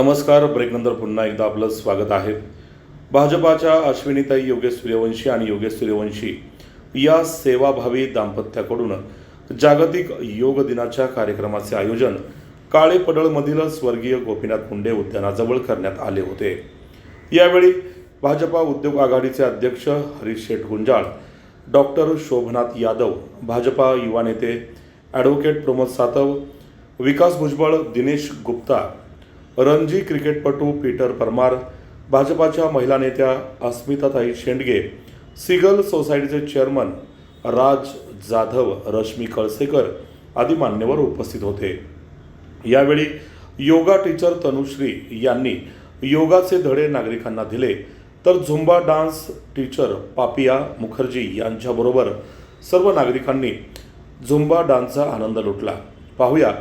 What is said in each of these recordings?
नमस्कार. ब्रेकनंतर पुन्हा एकदा आपलं स्वागत आहे. भाजपाच्या अश्विनीताई योगेश सूर्यवंशी आणि योगेश सूर्यवंशी या सेवाभावी दाम्पत्याकडून जागतिक योग दिनाच्या कार्यक्रमाचे आयोजन काळे पडळमधील स्वर्गीय गोपीनाथ मुंडे उद्यानाजवळ करण्यात आले होते. यावेळी भाजपा उद्योग आघाडीचे अध्यक्ष हरीश शेठ गुंजाळ डॉक्टर शोभनाथ यादव भाजपा युवा नेते ॲडव्होकेट प्रमोद सातव विकास भुजबळ दिनेश गुप्ता रणजी क्रिकेटपटू पीटर परमार भाजपाच्या महिला नेत्या अस्मिताताई शेंडगे सिगल सोसायटीचे चेअरमन राज जाधव रश्मी कळसेकर आदी मान्यवर उपस्थित होते. यावेळी योगा टीचर तनुश्री यांनी योगाचे धडे नागरिकांना दिले तर Zumba dance teacher Papiya Mukherjee यांच्याबरोबर सर्व नागरिकांनी झुंबा डान्सचा आनंद लुटला. पाहूया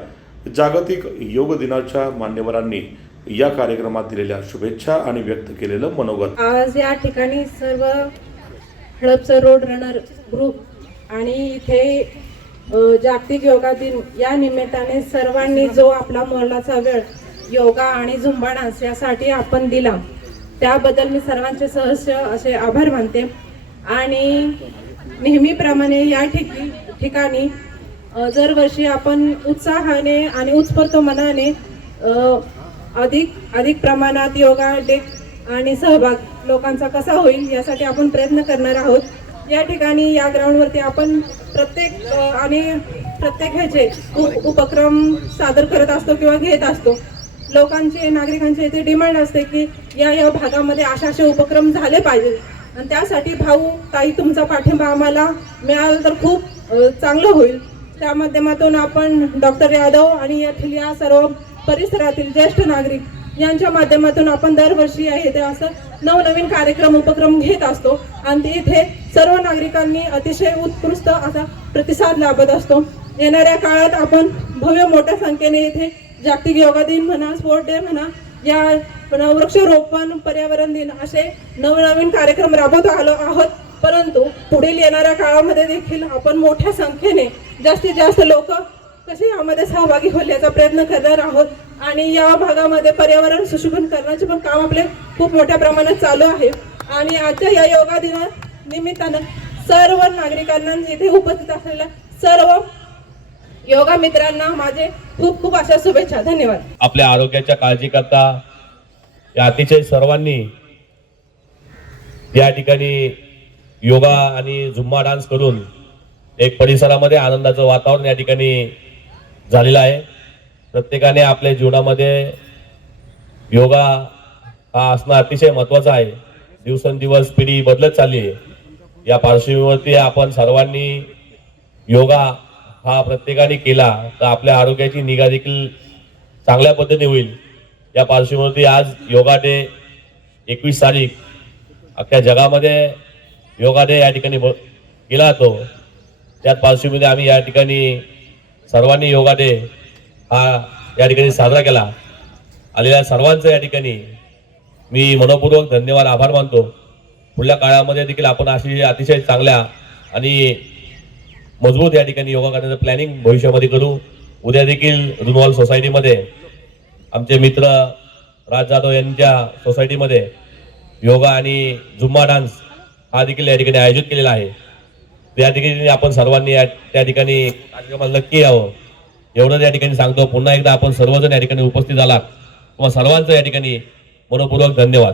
जागतिक योग दिनाच्या मान्यवरांनी या कार्यक्रमात दिलेल्या शुभेच्छा आणि व्यक्त केलेलं मनोगत. आज या ठिकाणी सर्व हडपसर रोड रनर ग्रुप आणि इथे जागतिक योगा दिन या निमित्ताने सर्वांनी जो आपला मोलाचा वेळ योगा आणि झुंबा डान्स यासाठी आपण दिला त्याबद्दल मी सर्वांचे सहस्य असे आभार मानते. आणि नेहमीप्रमाणे या ठिकाणी दरवर्षी आपण उत्साहाने आणि उत्स्फूर्त मनाने अधिक अधिक प्रमाणात योगा डे आणि सहभाग लोकांचा कसा होईल यासाठी आपण प्रयत्न करणार आहोत. या ठिकाणी या ग्राउंडवरती आपण प्रत्येक आणि प्रत्येक ह्याचे उप उपक्रम सादर करत असतो किंवा घेत असतो. लोकांचे नागरिकांचे इथे डिमांड असते की या या भागामध्ये अशा असे उपक्रम झाले पाहिजे. आणि त्यासाठी भाऊ ताई तुमचा पाठिंबा आम्हाला मिळाला तर खूप चांगलं होईल. त्या माध्यमातून आपण डॉक्टर यादव आणि येथील या सर्व परिसरातील ज्येष्ठ नागरिक यांच्या माध्यमातून आपण दरवर्षी आहे ते असं नवनवीन कार्यक्रम उपक्रम घेत असतो. आणि ते इथे सर्व नागरिकांनी अतिशय उत्कृष्ट असा प्रतिसाद लाभत असतो. येणाऱ्या काळात आपण भव्य मोठ्या संख्येने इथे जागतिक योगा दिन म्हणा स्पोर्ट डे म्हणा या वृक्षारोपण पर्यावरण दिन असे नवनवीन कार्यक्रम राबवत आलो आहोत. परंतु पुढील येणाऱ्या काळामध्ये देखील आपण मोठ्या संख्येने जास्तीत जास्त लोक कसे यामध्ये सहभागी होण्याचा प्रयत्न करणार आहोत. आणि या भागामध्ये पर्यावरण सुशोभन करण्याचे पण काम आपले खूप मोठ्या प्रमाणात चालू आहे. आणि आजच्या या योगा दिना निमित्तानं सर्व नागरिकांना इथे उपस्थित असलेल्या सर्व योगा मित्रांना माझे खूप खूप अशा शुभेच्छा. धन्यवाद. आपल्या आरोग्याच्या काळजी करता. या अतिशय सर्वांनी या ठिकाणी योगा आणि झुम्मा डान्स करून एक परिसरामध्ये आनंदाचं वातावरण या ठिकाणी झालेलं आहे. प्रत्येकाने आपल्या जीवनामध्ये योगा हा असणं अतिशय महत्वाचं आहे. दिवसेंदिवस पिढी बदलत चालली आहे. या पार्श्वभूमीवरती आपण सर्वांनी योगा हा प्रत्येकाने केला तर आपल्या आरोग्याची निगा देखील चांगल्या पद्धतीने होईल. या पार्श्वभूमीवरती आज योगा डे एकवीस तारीख अख्ख्या जगामध्ये योगा डे या ठिकाणी केला जातो त्याच पार्श्वभूमीमध्ये आम्ही या ठिकाणी सर्वांनी योगा डे हा या ठिकाणी साजरा केला. आलेल्या सर्वांचं या ठिकाणी मी मनपूर्वक धन्यवाद आभार मानतो. पुढल्या काळामध्ये देखील आपण अशी अतिशय चांगल्या आणि मजबूत या ठिकाणी योगा करण्याचं प्लॅनिंग भविष्यामध्ये करू. उद्या देखील रुनवाल सोसायटीमध्ये आमचे मित्र राज जाधव यांच्या सोसायटीमध्ये योगा आणि झुम्मा डान्स हा देखील या ठिकाणी आयोजित केलेला आहे. त्या ठिकाणी आपण सर्वांनी या त्या ठिकाणी कार्यक्रमाला नक्की यावं. एवढंच या ठिकाणी सांगतो. पुन्हा एकदा आपण सर्वजण या ठिकाणी उपस्थित आलात किंवा सर्वांचं या ठिकाणी मनपूर्वक धन्यवाद.